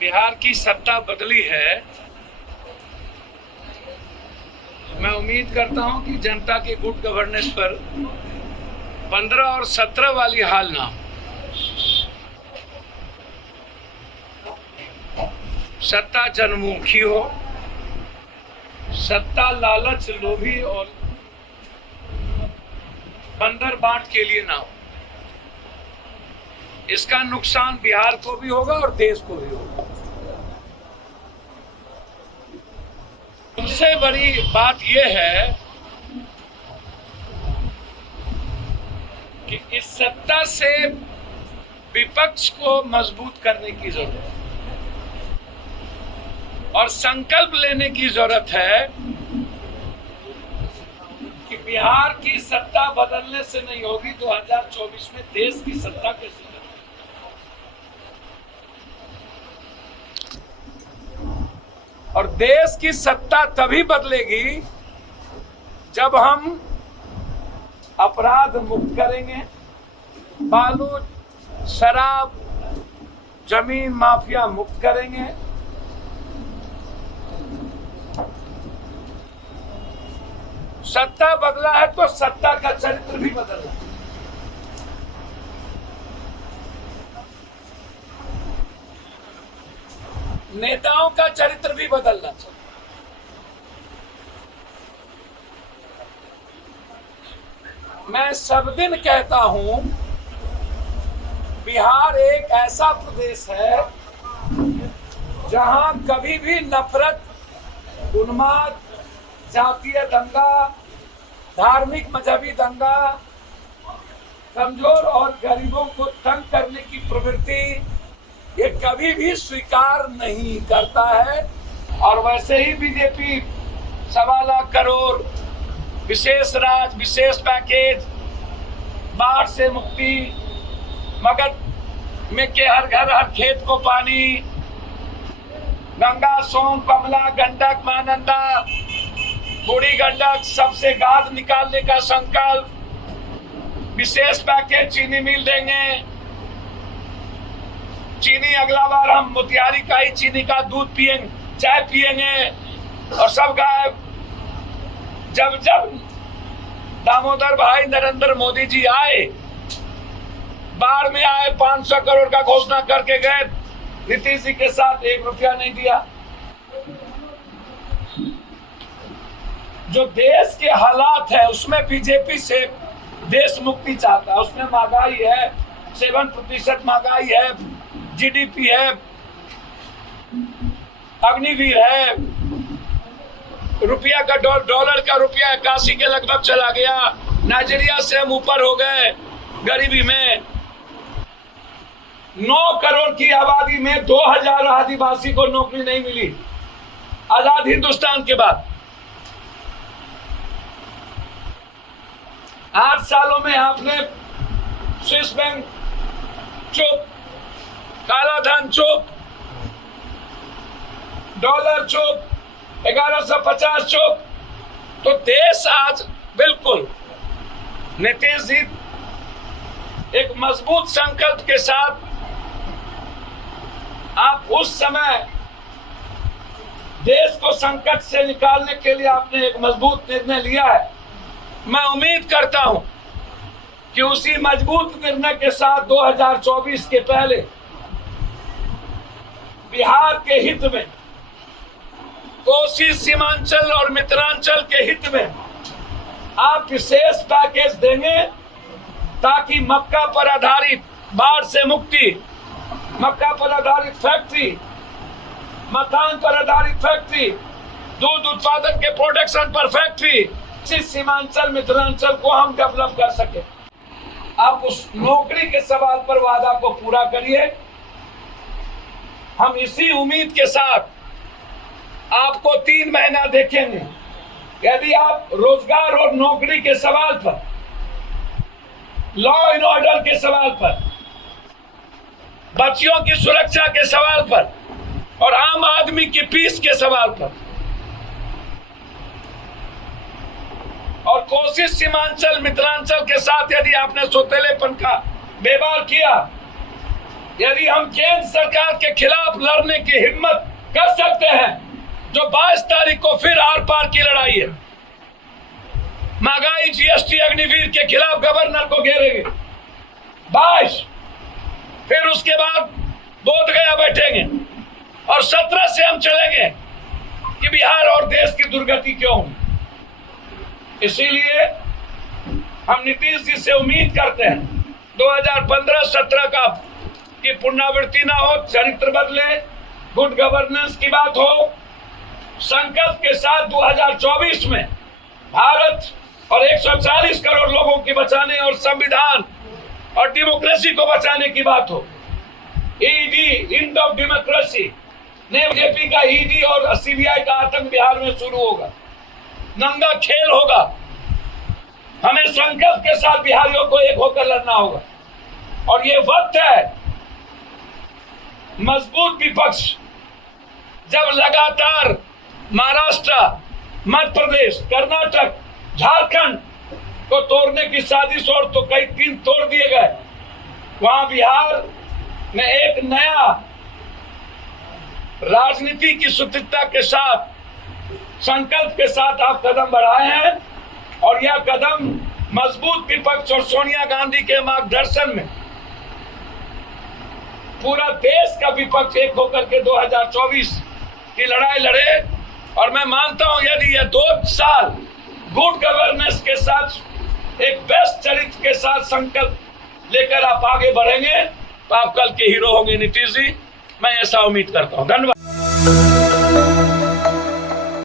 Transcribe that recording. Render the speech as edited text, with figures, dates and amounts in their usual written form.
बिहार की सत्ता बदली है। मैं उम्मीद करता हूं कि जनता के गुड गवर्नेंस पर 15 और 17 वाली हाल ना हो। सत्ता जनमुखी हो, सत्ता लालच, लोभी और बंदर बांट के लिए ना हो। इसका नुकसान बिहार को भी होगा और देश को भी होगा। सबसे बड़ी बात यह है कि इस सत्ता से विपक्ष को मजबूत करने की जरूरत है और संकल्प लेने की जरूरत है कि बिहार की सत्ता बदलने से नहीं होगी। 2024 में देश की सत्ता कैसे बदलेगी? और देश की सत्ता तभी बदलेगी जब हम अपराध मुक्त करेंगे, बालू, शराब, जमीन माफिया मुक्त करेंगे, सत्ता बदला है तो सत्ता का चरित्र भी बदला। नेताओं का चरित्र भी बदलना चाहिए। मैं सब दिन कहता हूं, बिहार एक ऐसा प्रदेश है जहां कभी भी नफरत, उन्माद, जातीय दंगा, धार्मिक मजहबी दंगा, कमजोर और गरीबों को तंग करने की प्रवृत्ति ये कभी भी स्वीकार नहीं करता है। और वैसे ही बीजेपी 1.25 लाख करोड़ विशेष राज, विशेष पैकेज, बाढ़ से मुक्ति, मगध में के हर घर हर खेत को पानी, गंगा, सोन, कमला, गंडक, महानंदा, बूढ़ी गंडक, सबसे गाद निकालने का संकल्प, विशेष पैकेज, चीनी मिल देंगे। चीनी अगला बार हम मोतिहारी का ही चीनी का दूध पिएंगे, चाय पिएंगे और सब गायब। जब जब दामोदर भाई नरेंद्र मोदी जी आए, बाढ़ में आए, 500 करोड़ का घोषणा करके गए, नीतीश जी के साथ 1 रुपया नहीं दिया। जो देश के हालात है उसमें बीजेपी से देश मुक्ति चाहता है। उसमें महंगाई है, 7% महंगाई है, जीडीपी है, अग्निवीर है, रुपया का डॉलर का रुपया 81 के लगभग चला गया। नाइजीरिया से हम ऊपर हो गए गरीबी में। 9 करोड़ की आबादी में 2000 आदिवासी को नौकरी नहीं मिली आजाद हिंदुस्तान के बाद। 8 सालों में आपने स्विस बैंक चुप, काला धन चुप, डॉलर चुप, 1150 चुप। तो देश आज बिल्कुल नीतीश जी एक मजबूत संकल्प के साथ, आप उस समय देश को संकट से निकालने के लिए आपने एक मजबूत निर्णय लिया है। मैं उम्मीद करता हूं कि उसी मजबूत निर्णय के साथ 2024 के पहले बिहार के हित में, कोसी, सीमांचल और मिथिलांचल के हित में आप विशेष पैकेज देंगे ताकि मक्का पर आधारित बाढ़ से मुक्ति, मक्का पर आधारित फैक्ट्री, मखान पर आधारित फैक्ट्री, दूध उत्पादन के प्रोडक्शन पर फैक्ट्री, सीमांचल मिथिलांचल को हम डेवलप कर सके। आप उस नौकरी के सवाल पर वादा को पूरा करिए। हम इसी उम्मीद के साथ आपको 3 महीना देखेंगे। यदि आप रोजगार और नौकरी के सवाल पर, लॉ एंड ऑर्डर के सवाल पर, बच्चियों की सुरक्षा के सवाल पर और आम आदमी की पीस के सवाल पर और कोसी, सीमांचल, मिथिलांचल के साथ यदि आपने सौतेलेपन का व्यवहार किया यदि हम केंद्र सरकार के खिलाफ लड़ने की हिम्मत कर सकते हैं, जो 22 तारीख को फिर आर पार की लड़ाई है, महंगाई, जीएसटी, अग्निवीर के खिलाफ गवर्नर को घेरेंगे 22, फिर उसके बाद बोध गया बैठेंगे और 17 से हम चलेंगे कि बिहार और देश की दुर्गति क्यों हुई। इसीलिए हम नीतीश जी से उम्मीद करते हैं 2015-17 का की पुनरावृत्ति ना हो, चरित्र बदले, गुड गवर्नेंस की बात हो, संकल्प के साथ 2024 में भारत और 140 करोड़ लोगों की बचाने और संविधान और डेमोक्रेसी को बचाने की बात हो। ED, end of democracy, BJP का ईडी और सीबीआई का आतंक बिहार में शुरू होगा, नंगा खेल होगा। हमें संकल्प के साथ बिहारियों को एक होकर लड़ना होगा और ये वक्त है मजबूत विपक्ष जब लगातार महाराष्ट्र, मध्य प्रदेश, कर्नाटक, झारखंड को तोड़ने की साजिश और तो कई 3 तोड़ दिए गए, वहां बिहार में एक नया राजनीति की सूत्रता के साथ, संकल्प के साथ आप कदम बढ़ाए हैं और यह कदम मजबूत विपक्ष और सोनिया गांधी के मार्गदर्शन में पूरा देश का विपक्ष एक होकर के 2024 की लड़ाई लड़े। और मैं मानता हूं यदि यह 2 साल गुड गवर्नेंस के साथ, एक बेस्ट चरित्र के साथ संकल्प लेकर आप आगे बढ़ेंगे तो आप कल के हीरो होंगे नीतीश जी, मैं ऐसा उम्मीद करता हूं। धन्यवाद।